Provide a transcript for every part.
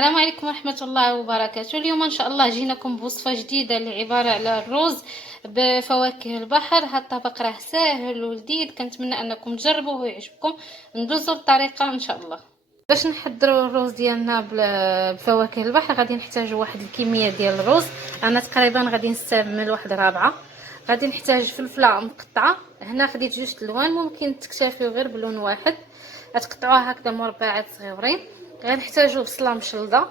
السلام عليكم ورحمة الله وبركاته. اليوم ان شاء الله جيناكم بوصفة جديدة اللي عبارة على الرز بفواكه البحر. هذا الطبق راه ساهل ولذيذ، كنتمنى انكم تجربوه ويعجبكم. ندوزو للطريقة ان شاء الله. باش نحضروا الرز ديالنا بفواكه البحر غادي نحتاجوا واحد الكمية ديال الرز. انا تقريبا غادي نستعمل واحد رابعة. غادي نحتاج فلفله مقطعه، هنا خديت جوج الوان، ممكن تكتفيو غير بلون واحد، غتقطعوها هكذا مربعات صغيورين. غنحتاجو بصله مشلضه،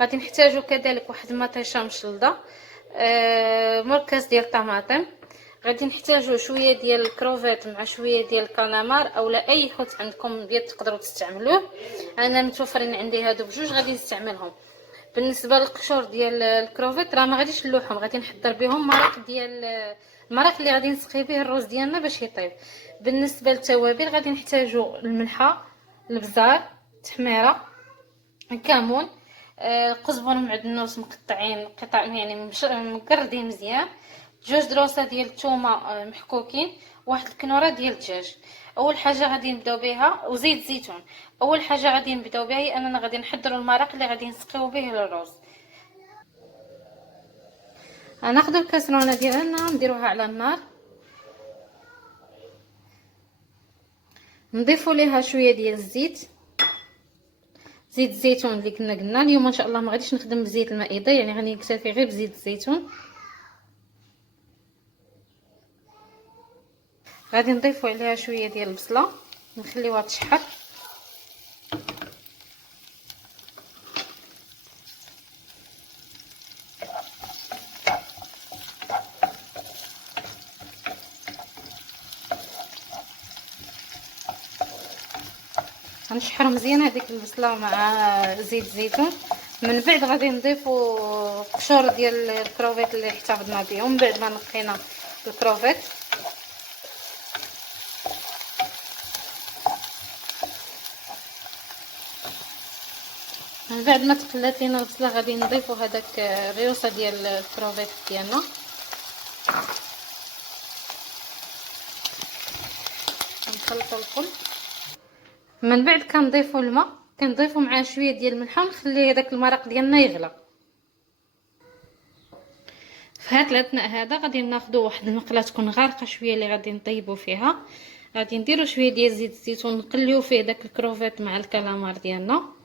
غادي نحتاجو كذلك واحد المطيشه مشلضه، مركز ديال الطماطم، غادي نحتاجو شويه ديال الكروفيت مع شويه ديال الكالامار اولا اي حوت عندكم ديال تقدروا تستعملوه. انا متوفرين عندي هادو بجوج غادي نستعملهم. بالنسبه للقشور ديال الكروفيت راه ما غاديش نلوحهم، غادي نحضر بهم مرق ديال المرق اللي غادي نسقي به الرز ديالنا باش يطيب. بالنسبه للتوابل غادي نحتاجو الملحه، البزار، التحميره، الكمون، قزبر معدنوس مقطعين قطع يعني مقردين مزيان، جوج دروسه ديال الثومه محكوكين، واحد الكنوره ديال الدجاج. اول حاجه غادي نبداو بها وزيت زيتون. اول حاجه غادي نبداو بها هي اننا غادي نحضروا المرق اللي غادي نسقيو به الرز. غناخذوا الكاسرونه ديالنا نديروها على النار، نضيفوا ليها شويه ديال الزيت، زيت الزيتون اللي كنا قلنا. اليوم ان شاء الله ما غاديش نخدم بزيت المائده، يعني غادي نكتفي غير بزيت الزيتون. غادي نضيفوا عليها شويه ديال البصله، نخليوها تشحر. غنشحر مزيان هذيك البصله مع زيت الزيتون. من بعد غادي نضيفوا قشور ديال الكروفيت اللي احتفظنا بهم من بعد ما نقينا الكروفيت. من بعد ما تقلات لينا البصله غادي نضيفوا هذاك الريوسه ديال الكروفيت ديالنا، نخلطوا الكل. من بعد كنضيفوا الماء، كنضيفوا معاه شويه ديال الملح ونخلي هذاك المرق ديالنا يغلى. في هاد الاثناء هذا غادي ناخذوا واحد المقله تكون غارقه شويه اللي غادي نطيبوا فيها. غادي نديروا شويه ديال زيت الزيتون نقليو فيه داك الكروفيت مع الكالامار ديالنا.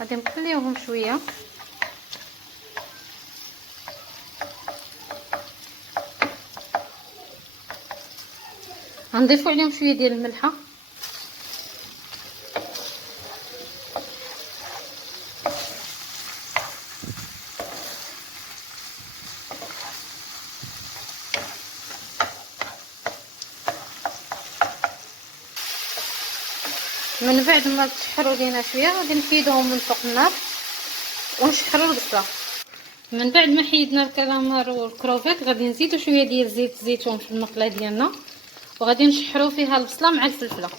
غادي نقليوهم شويه، غنضيفوا عليهم شويه ديال الملحه، من بعد ما تشحروا لينا شويه غادي نحيدهم من فوق النار ونشحروا البصله. من بعد ما حيدنا الكالامار والكروفيت غادي نزيدوا شويه ديال زيت الزيتون في المقله ديالنا وغادي نشحروا فيها البصله مع الفلفله.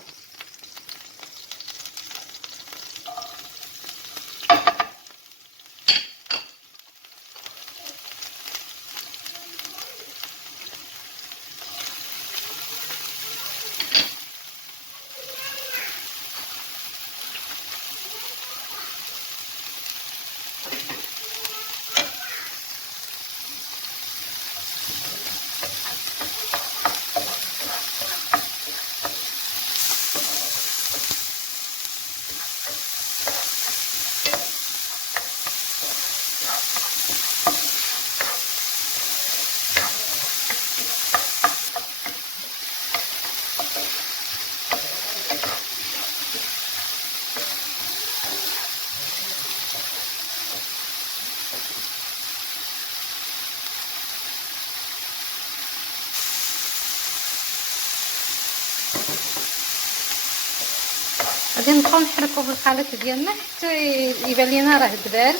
غادي نبقاو نحركو بالخليط ديالنا حتى يبان لينا راه دبال،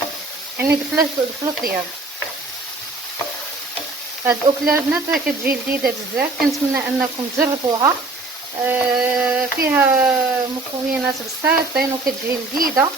يعني دخل الطياب. هاد الاكله البنات راه كتجي لذيذه بزاف، كنتمنى انكم تجربوها. فيها مكونات بسيطين وكتجي لذيذه.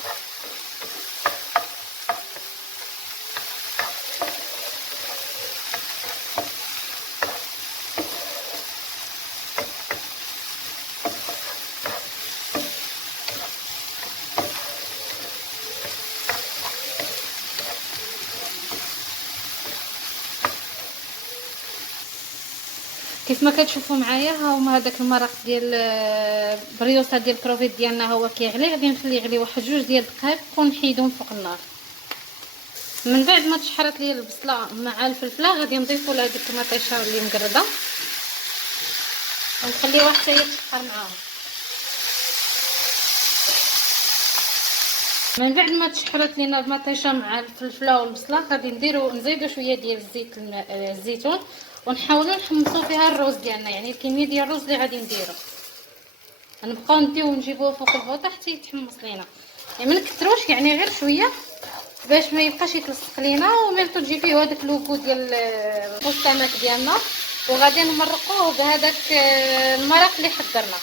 كيف ما كتشوفوا معايا ها هما هذاك المرق ديال بريوسه ديال الكروفيت ديالنا هو كيغلي. غادي نخليه يغلي واحد 2 ديال الدقائق ونحيدو من فوق النار. من بعد ما تشحرت لي البصله مع الفلفله غادي نضيفوا لها ديك المطيشه اللي مقرده ونخليوها حتى هي تشحر معاهم. من بعد ما تشحرت لينا المطيشه مع الفلفله والبصله غادي نزيدو شويه ديال الزيت الزيتون ونحاولوا نحمصوا فيها الروز ديالنا، يعني الكميه ديال الروز اللي غادي نديرو غنبقاو نديو ونجيبوه فوق الفوطه حتى يتحمص لينا. يعني ما نكثروش، يعني غير شويه باش ما يبقاش يتلصق لينا وميرتو تجي فيه هذاك اللوغو ديال السمك ديالنا. وغادي نمرقوه بهذاك المرق اللي حضرنا.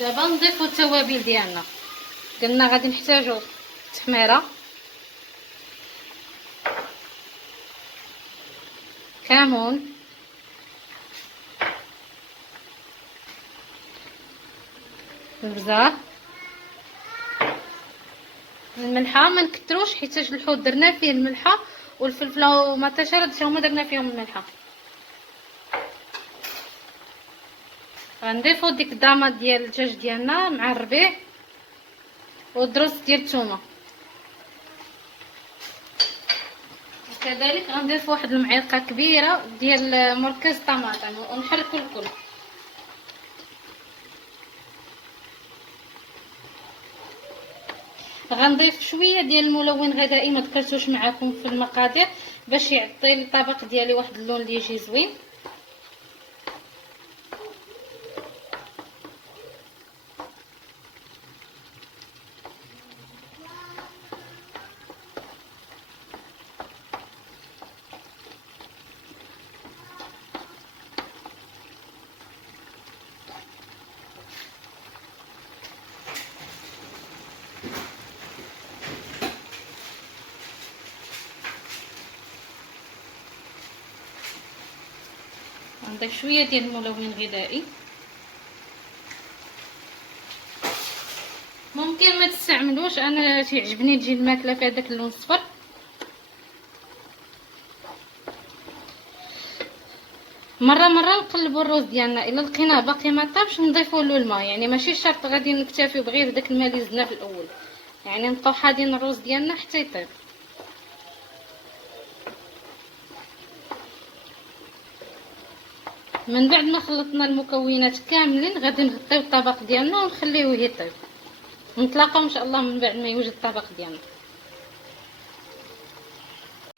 دابا نضيفو التوابل ديالنا. قلنا غادي نحتاجو تحميره، كمون، البزار، الملحه. ما نكتروش حيت الحوت درنا فيه الملحه والفلفله ومطيشه حتى هما درنا فيهم الملحه. غنضيفو ديك الدامه ديال الدجاج ديالنا مع الربيع والدروس ديال الثومه. وكذلك غنضيف واحد المعلقه كبيره ديال مركز طماطم ونحركو الكل. غنضيف شويه ديال الملون الغذائي ما ذكرتوش معكم في المقادير باش يعطي الطبق ديالي واحد اللون اللي يجي زوين. نضيف شويه ديال الملون الغذائي. ممكن ما تستعملوش، انا تعجبني تجي الماكله في هذاك اللون الصفر. مره نقلبوا الروز ديالنا الا لقيناه باقي ما طابش نضيفوا له الماء، يعني ماشي شرط غادي نكتفيو بغير داك الماء اللي زدنا في الاول، يعني نبقاو حادين الروز ديالنا حتى يطيب. من بعد ما خلطنا المكونات كاملين غادي نغطيو الطبق ديالنا ونخليوه يطيب. نتلاقاو ان شاء الله من بعد ما يوجد الطبق ديالنا.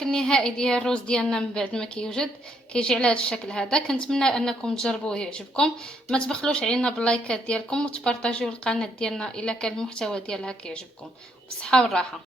النهائي ديال الروز ديالنا من بعد ما كيوجد كيجي على هذا الشكل هذا. كنتمنى انكم تجربوه يعجبكم. ما تبخلوش علينا باللايكات ديالكم وتبارطاجيو القناه ديالنا الا كان المحتوى ديالها كيعجبكم. بالصحه والراحه.